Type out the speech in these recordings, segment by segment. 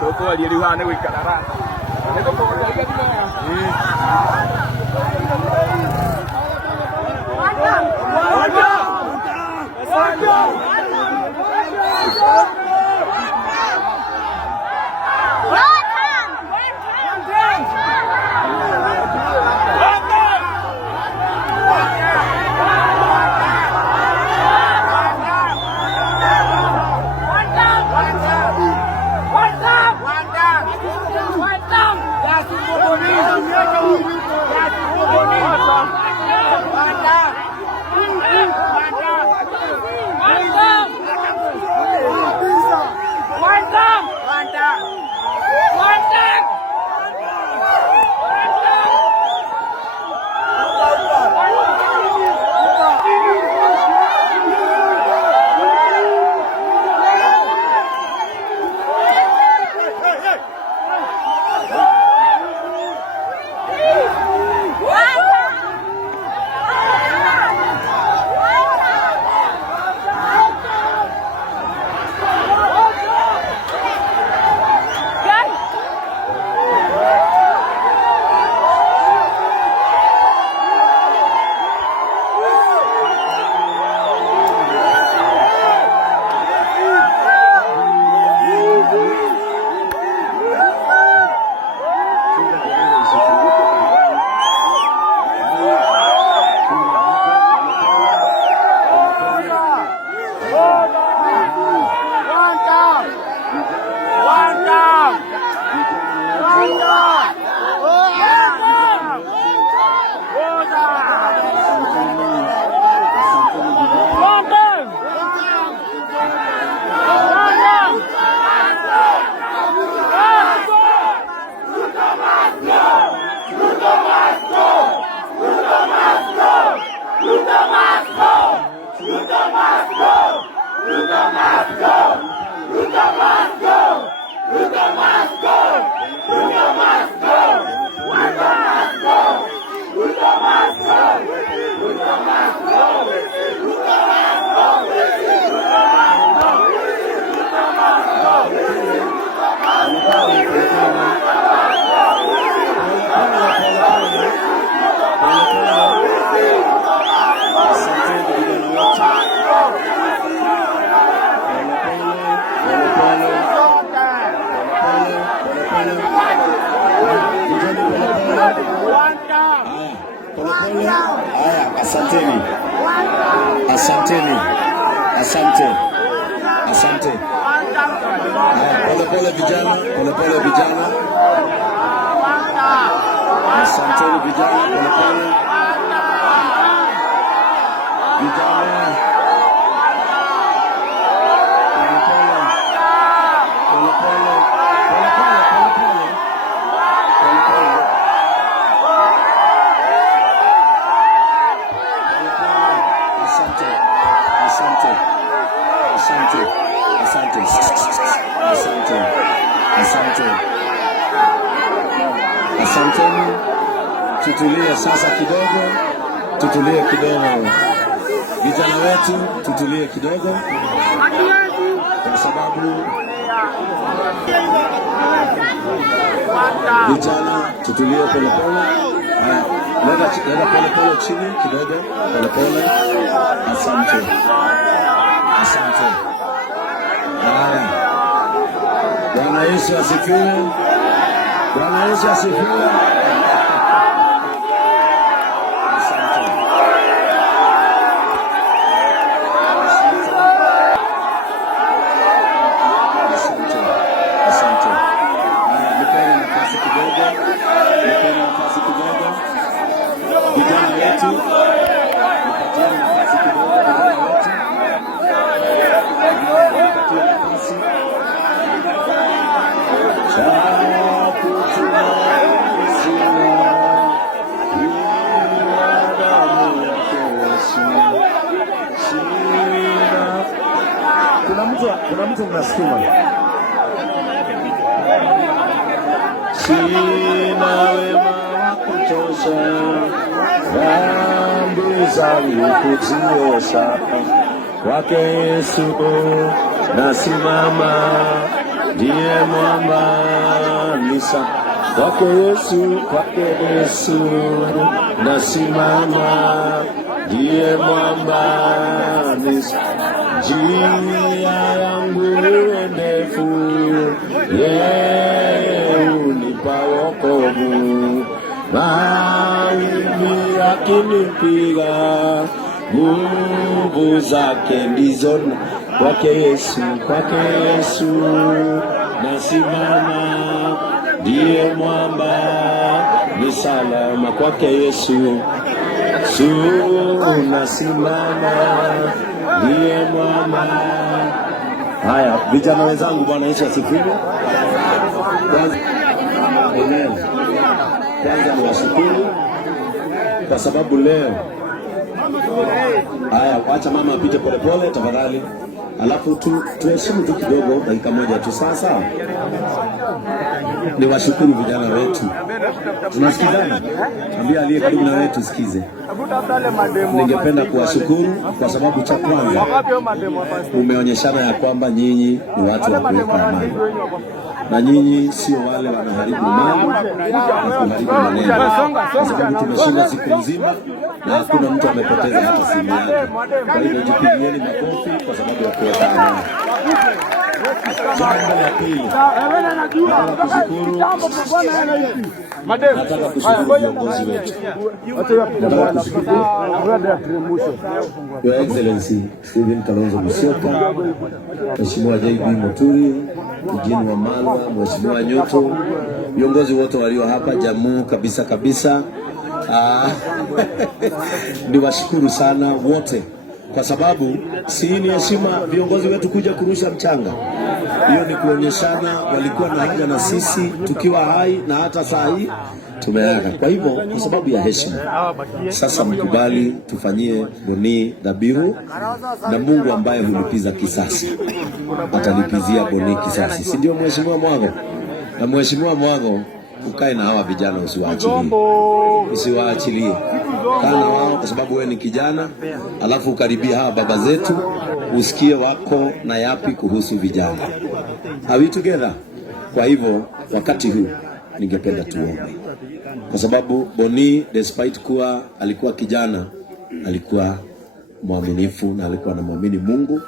Toko aliyeliwana wikarara. Ndio kwa kujaga Asanteni. Asanteni. Asante. Asante. Pole pole vijana, pole pole vijana. Asanteni vijana, pole pole. Vijana. Pole pole. Pole pole. Pole pole. Pole pole. Asante. Asante. Asante. Asante. Asante. Asante. Asanteni. Tutulie sasa kidogo. Tutulie kidogo. Vijana wetu tutulie kidogo. Kwa sababu vijana tutulie pole pole. Leta pole pole chini kidogo, pole pole. Asante. Asante. Haya. Bwana Yesu asifiwe. Bwana Yesu asifiwe. Asante. Asante. Asante. Nipeni nafasi kidogo. Nipeni nafasi kidogo. Vijana wetu, nipatieni nafasi kidogo vijana wetu. Nipatieni nafasi. Kuna mtu mnasukuma. Sina wema wa kutosha. zangu kuziosha. Kwake Yesu nasimama, ndiye mwamba nisa. Kwake Yesu nasimama, ndiye mwamba nisa. Njia yangu ndefu, yeye hunipa wokovu. Mawimbi yakinipiga, nguvu zake ndizo. Kwake Yesu nasimama, ndiye mwamba ni salama. Kwake Yesu nasimama, ndiye mwamba. Haya, vijana wenzangu, Bwana Yesu asifiwe. Kwanza niwashukuru kwa sababu leo. Haya, wacha mama apite polepole tafadhali. Alafu tuheshimu tu kidogo, dakika moja tu. Sawa. Niwashukuru vijana wetu. Tunasikizana? Ambia aliye karibu na wewe tusikize. Ningependa kuwashukuru kwa sababu cha kwanza umeonyeshana ya kwamba nyinyi ni watu wa kuweka amani. Na nyinyi sio wale wanaharibu mali na kuharibu maneno, kwa sababu tumeshinda siku nzima na hakuna mtu amepoteza hata simu yake. Kwa hivyo jipigieni makofi kwa sababu ya kuweka amani. Jambo la pili, nataka kushukuru viongozi wetu. Nataka kushukuru Your Excellency Stephen Kalonzo Musyoka, Mheshimiwa JB Muturi, Eugene Wamalwa, Mheshimiwa Nyuto, viongozi wote walio hapa Jammu kabisa. Niwashukuru sana wote kwa sababu si ni heshima viongozi wetu kuja kurusha mchanga. Hiyo ni kuonyeshana walikuwa na haja na sisi tukiwa hai, na hata saa hii tumeaga. Kwa hivyo kwa sababu ya heshima sasa mkubali tufanyie Boni dhabihu, na Mungu ambaye hulipiza kisasi atalipizia Boni kisasi, si ndio Mheshimiwa Mwago? Na Mheshimiwa Mwago, ukae na hawa vijana, usiwaachilie. Kana wao kwa sababu wewe ni kijana, alafu ukaribia hawa baba zetu, usikie wako na yapi kuhusu vijana. Are we together? Kwa hivyo wakati huu ningependa tuombe, kwa sababu Boni despite kuwa alikuwa kijana, alikuwa mwaminifu na alikuwa anamwamini Mungu.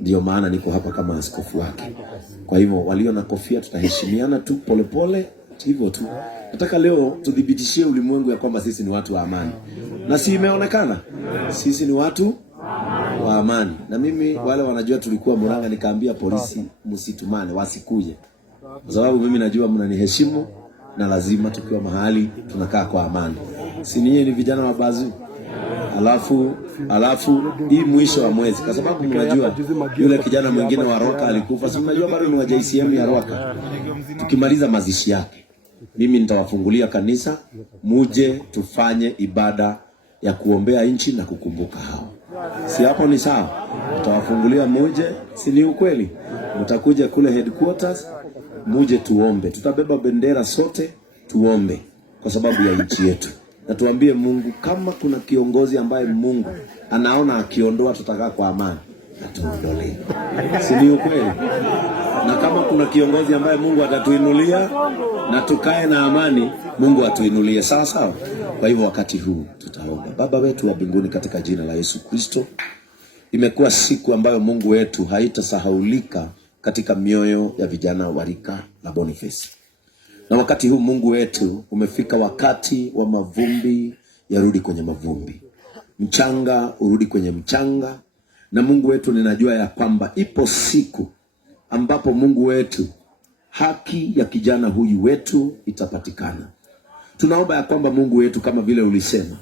Ndio maana niko hapa kama askofu wake. Kwa hivyo walio na kofia tutaheshimiana tu polepole hivyo tu. Nataka leo tudhibitishie ulimwengu ya kwamba sisi ni watu wa amani. Na si imeonekana? Sisi ni watu wa amani. Na mimi wale wanajua tulikuwa Murang'a, nikaambia polisi msitumane, wasikuje. Kwa sababu mimi najua mnaniheshimu na lazima tukiwa mahali tunakaa kwa amani. Si ninyi ni vijana wa Bazu? Alafu hii mwisho wa mwezi, kwa sababu mnajua yule kijana mwingine wa Roka alikufa. Si mnajua bado ni wa JCM ya Roka. Tukimaliza mazishi yake, mimi nitawafungulia kanisa, muje tufanye ibada ya kuombea nchi na kukumbuka hao. Si hapo ni sawa? Nitawafungulia muje, si ni ukweli? Mtakuja kule headquarters, muje tuombe. Tutabeba bendera sote tuombe kwa sababu ya nchi yetu. Na tuambie Mungu kama kuna kiongozi ambaye Mungu anaona akiondoa tutakaa kwa amani, atuondolee. Si ni ukweli? Na kama kuna kiongozi ambaye Mungu atatuinulia na tukae na amani, Mungu atuinulie. Sawa. Kwa hivyo wakati huu tutaomba. Baba wetu wa mbinguni, katika jina la Yesu Kristo, imekuwa siku ambayo Mungu wetu haitasahaulika katika mioyo ya vijana wa rika la Boniface. Na wakati huu Mungu wetu umefika wakati wa mavumbi yarudi kwenye mavumbi, mchanga urudi kwenye mchanga. Na Mungu wetu, ninajua ya kwamba ipo siku ambapo Mungu wetu haki ya kijana huyu wetu itapatikana. Tunaomba ya kwamba Mungu wetu, kama vile ulisema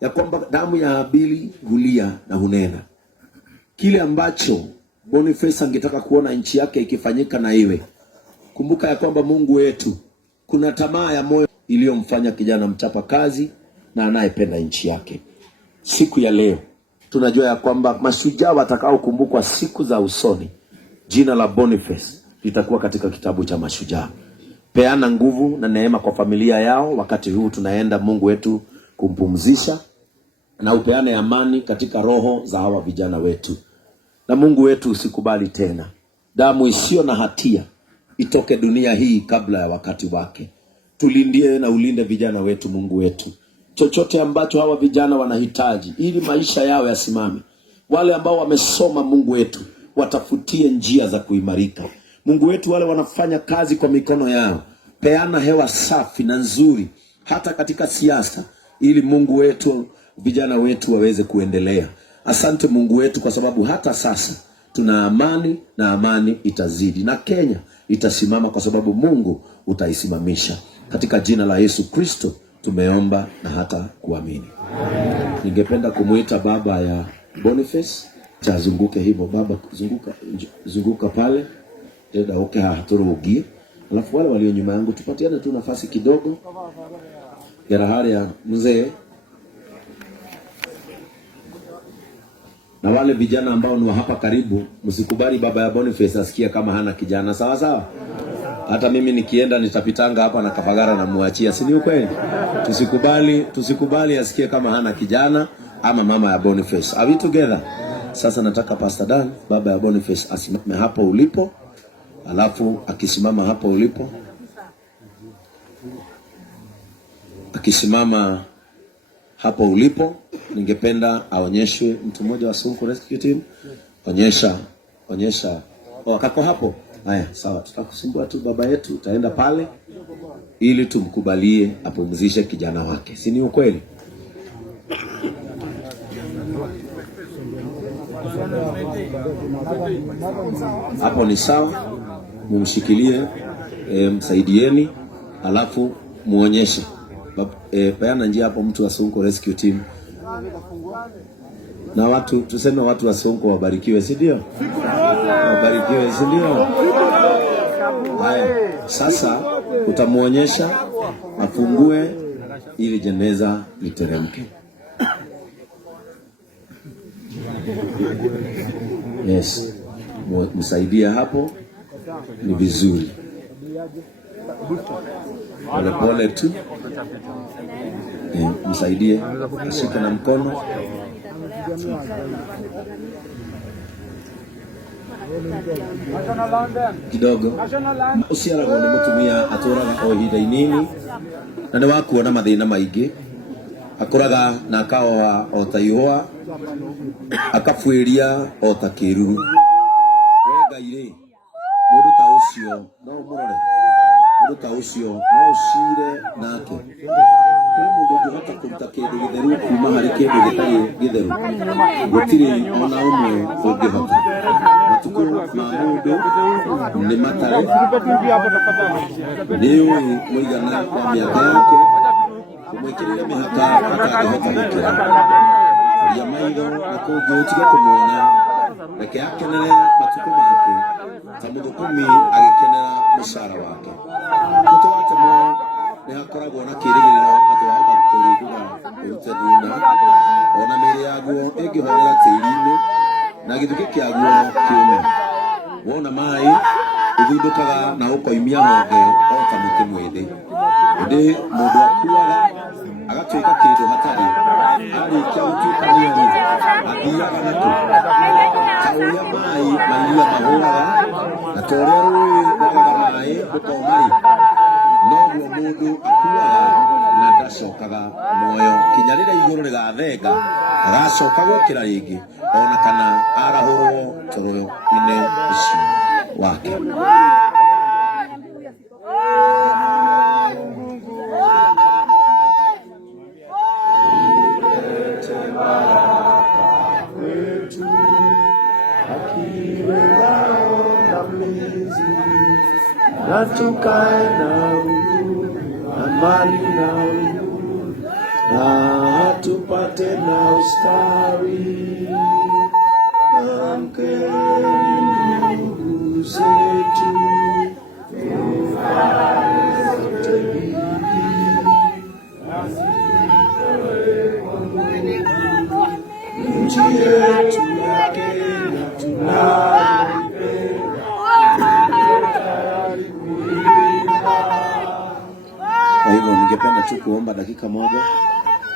ya kwamba damu ya Habili hulia na hunena, kile ambacho Boniface angetaka kuona nchi yake ikifanyika na iwe. Kumbuka ya kwamba Mungu wetu, kuna tamaa ya moyo iliyomfanya kijana mchapa kazi na anayependa nchi yake. Siku ya leo tunajua ya kwamba mashujaa watakao kumbukwa siku za usoni, jina la Boniface litakuwa katika kitabu cha mashujaa. Peana nguvu na neema kwa familia yao wakati huu tunaenda Mungu wetu kumpumzisha. na upeane amani katika roho za hawa vijana wetu. Na Mungu wetu, usikubali tena damu isiyo na hatia itoke dunia hii kabla ya wakati wake. Tulindie na ulinde vijana wetu, Mungu wetu. Chochote ambacho hawa vijana wanahitaji ili maisha yao yasimame. Wale ambao wamesoma, Mungu wetu, watafutie njia za kuimarika. Mungu wetu, wale wanafanya kazi kwa mikono yao, peana hewa safi na nzuri hata katika siasa, ili Mungu wetu, vijana wetu waweze kuendelea. Asante Mungu wetu, kwa sababu hata sasa tuna amani na amani itazidi, na Kenya itasimama kwa sababu Mungu utaisimamisha. Katika jina la Yesu Kristo tumeomba na hata kuamini. Ningependa kumuita baba ya Boniface, chazunguke hivyo baba, zunguka pale. Dada oke haturugie. Alafu wale walio nyuma yangu tupatiane tu nafasi kidogo. Gerahari ya mzee. Na wale vijana ambao ni hapa karibu, msikubali baba ya Boniface asikie kama hana kijana, sawa sawa? Hata mimi nikienda nitapitanga hapa na Kafagara na muachia, si ni ukweli? Tusikubali asikie kama hana kijana ama mama ya Boniface. Are we together? Sasa nataka Pastor Dan, baba ya Boniface, asimame hapo ulipo. Alafu akisimama hapo ulipo, ningependa aonyeshwe mtu mmoja wa Sonko Rescue Team. Onyesha. Kako hapo. Haya, sawa. Tutakusumbua tu baba yetu, utaenda pale ili tumkubalie apumzishe kijana wake. Si ni ukweli? Hapo ni sawa. Mumshikilie, msaidieni, alafu muonyeshe. Peana njia hapo mtu wa Sonko Rescue Team. Na watu, tuseme watu wa Sonko wabarikiwe, si ndio? Wabarikiwe, si ndio? Haya, sasa utamuonyesha afungue ili jeneza literemke. Yes. Msaidia hapo. Ni vizuri. Pole tu. Msaidie, ashike na mkono. Kidogo. Usiara ngone mutumia atura o hida inini. Na ni wakuona mathina maingi. Akoraga na akawa o taihua. Akafuiria o ta kiruru. Wega ire. Mundu ta ucio no murore. Mundu ta ucio no ucire nake. Mundu ngihota kuruta kindu githeru kuma hari kindu gitari githeru. Gutiri ona umwe ungihota. Matuko ma mundu ni matare. Niu muigana wa miaka yake. Kumwikirira mihaka atangihota gukira. Ya mairo na kugiutiga kumwona. Reke akenere matuko make. Tamudu kumi agikenera mushara wake. Mutu wake mo ni hakoragwo na kirigiriro atwahota kurigura uruteduna. Ona miri yaguo ingihorera tirini na githuki kiaguo kiume. Wona mai ithundukaga na ukoimia honge o ta muti mwithi. Ndi mundu akuaga agatuika kindu hatari. Arikia gutuika nioni athiaga naku. Kauria mai mairia mahuraga na toria rui rwagaga mai rukomari. Noguo mundu akuaga na ndacokaga muoyo. Kinya rĩrĩa igũrũ rĩgathenga agacoka gũkĩra rĩngĩ, ona kana arahũrwo tũrũ-inĩ ũcio wake. Na tukae na amani na na tupate na ustawi. Amkeni ndugu zetu, tufanye bidii. Nchi yetu ya Kenya tunaipenda. Kwa hivyo ningependa tu kuomba dakika moja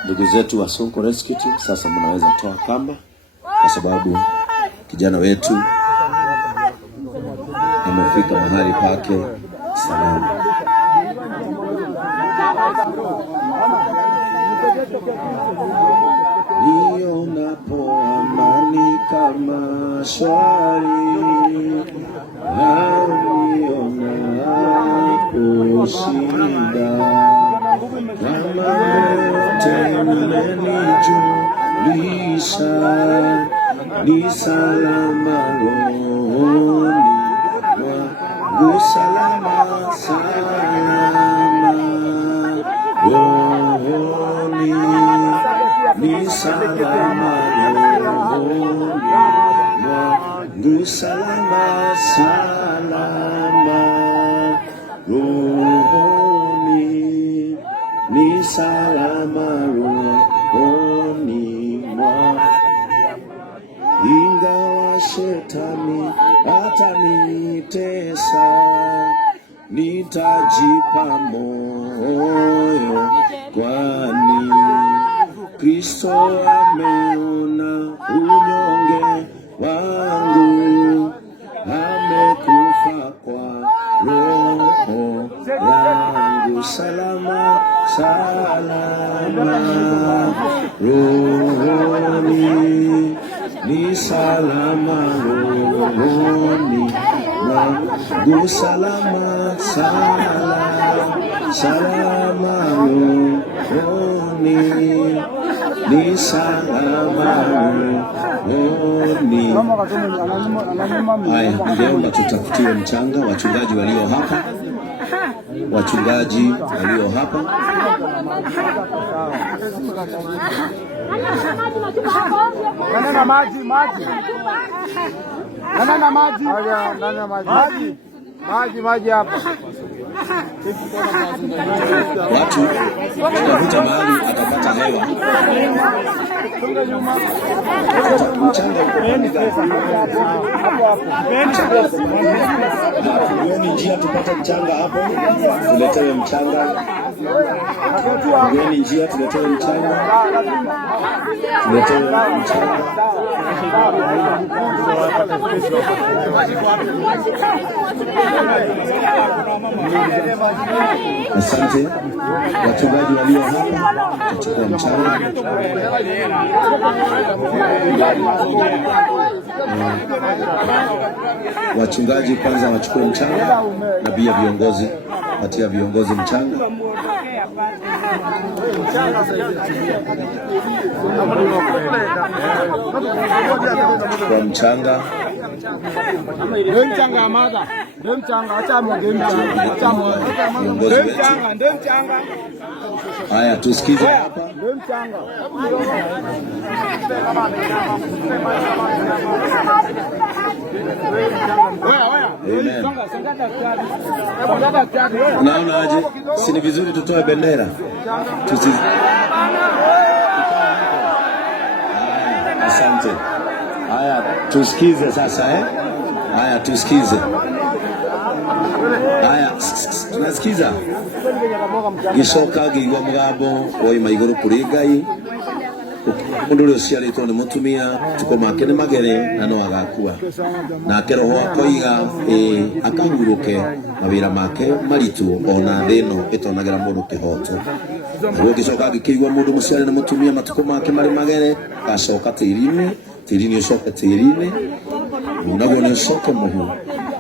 Ndugu zetu wa Sonko Rescue Team, sasa mnaweza toa kamba kwa sababu kijana wetu amefika mahali pake salama. Nionapo amani kama shwari, nionapo shida kama yote umenijulisha, ni salama rohoni mwangu, salama salama rohoni, ni salama rohoni mwangu, salama salama rohoni, ni salama rohoni mwangu. Ingawa shetani atanitesa, nitajipa moyo, kwani Kristo ameona unyonge wangu, amekufa kwa roho yangu, salama salama rohoni, ni salama rohoni mwangu, salama salama rohoni, ni salama rohoni. Haya, ningeomba tutafutiwe mchanga. Wachungaji walio hapa, wachungaji walio hapa, Nana maji hapa. Watu watavuta mahali atapata hewa. Tuweni njia tupate mchanga hapo, tuletewe mchanga. Tuweni njia tuletewe mchanga, tuletewe mchanga. Asante wachungaji walio hapa, tutachukua mchanga. Wachungaji kwanza wachukue mchanga, na pia viongozi, patia viongozi mchanga. Kwa mchanga. Haya, tusikize hapa. Unaona aje? Si ni vizuri tutoe bendera? Asante. Haya, tusikize sasa Haya, tusikize. Haya, tunasikiza. Gicoka gigwa mugabo woima iguru kuri Ngai. Mundu uria uciaritwo ni mutumia tukomake ni magere na no agakua, nake roho akoiga akahuruke mawira make maritu ona thino itonagira mundu kihoto. Ruo gicoka gikigwa mundu muciari na mutumia matuko make mari magere gacoka tirini ucoke tirini, naguo ni ucoke muhu,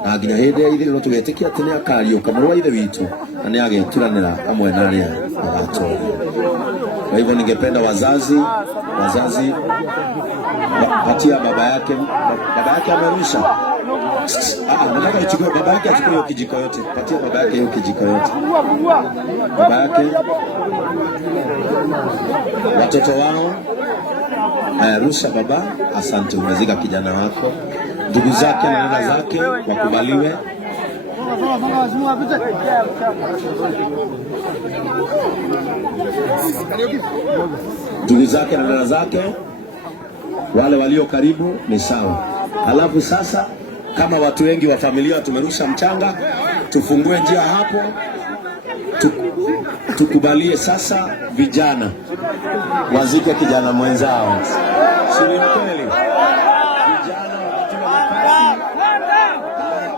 na nginya hindi ya ithiriro tugetikia ati ni akariuka muru wa ithe witu na ni ageturanira amwe na aria agatora. Kwa hivyo ningependa wazazi patia baba yake amerusha. Nataka uchukue baba yake, achukue hiyo kijiko yote. Patia baba yake hiyo kijiko yote. Baba yake, watoto wao, rusha baba. Asante, umezika kijana wako. Ndugu zake na dada zake wakubaliwe. Ndugu zake na dada zake, wale walio karibu ni sawa. Alafu sasa, kama watu wengi wa familia tumerusha mchanga, tufungue njia hapo. tukubalie sasa vijana wazike kijana mwenzao. Si ni kweli? Vijana wapatiwe nafasi.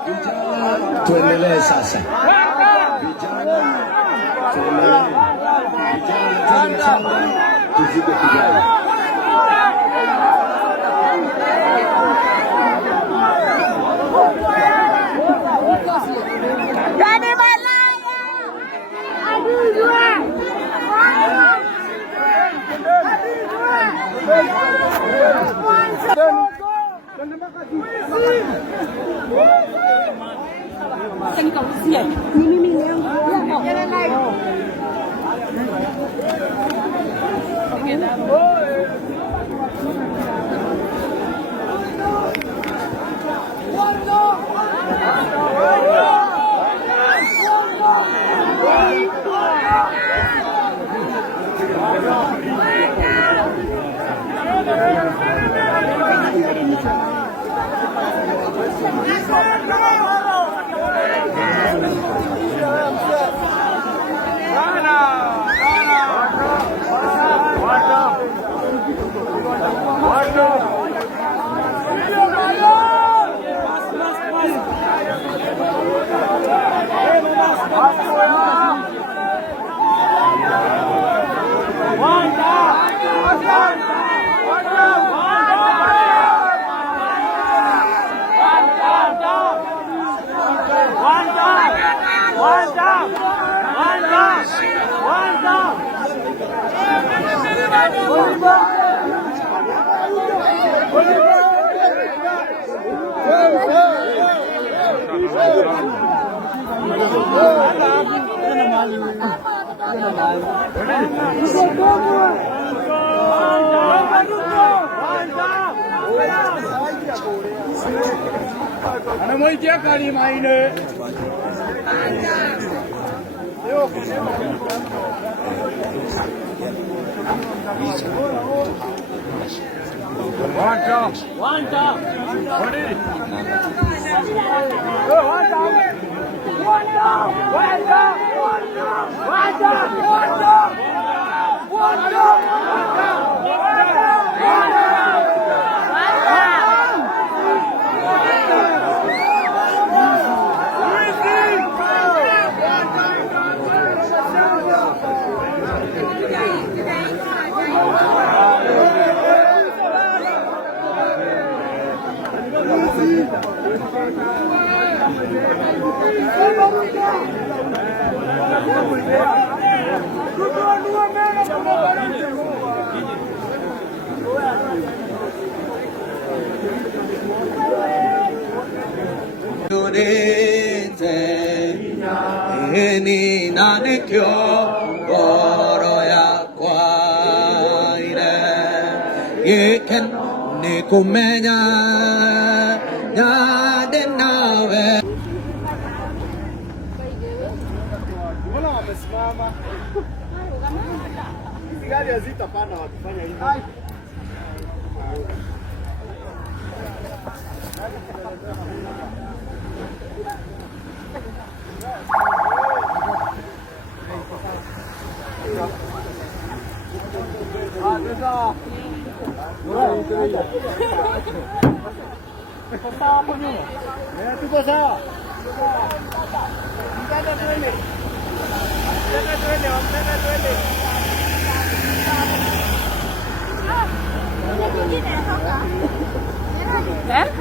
Vijana tuendelee sasa. Vijana tuendelee. Vijana tuzike kijana. Anamwaitia kalima ine. Ni nane kyo goro ya kwaire yeken ni kumenya ya de nawe. Mbona wamesimama? Hizi gari hazitapanda wakifanya hivi. Tuko sawa.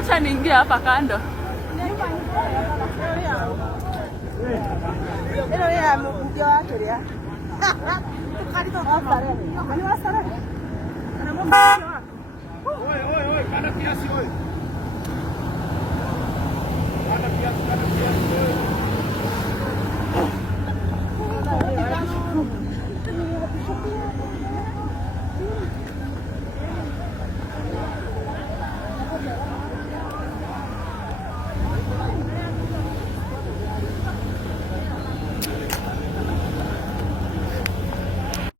Acha niingie hapa kando. Leo ya mkio wake ya. Tukali kwa hapa. Ni wasara. Ana mambo. Oi, kana kiasi oi. Kana kiasi.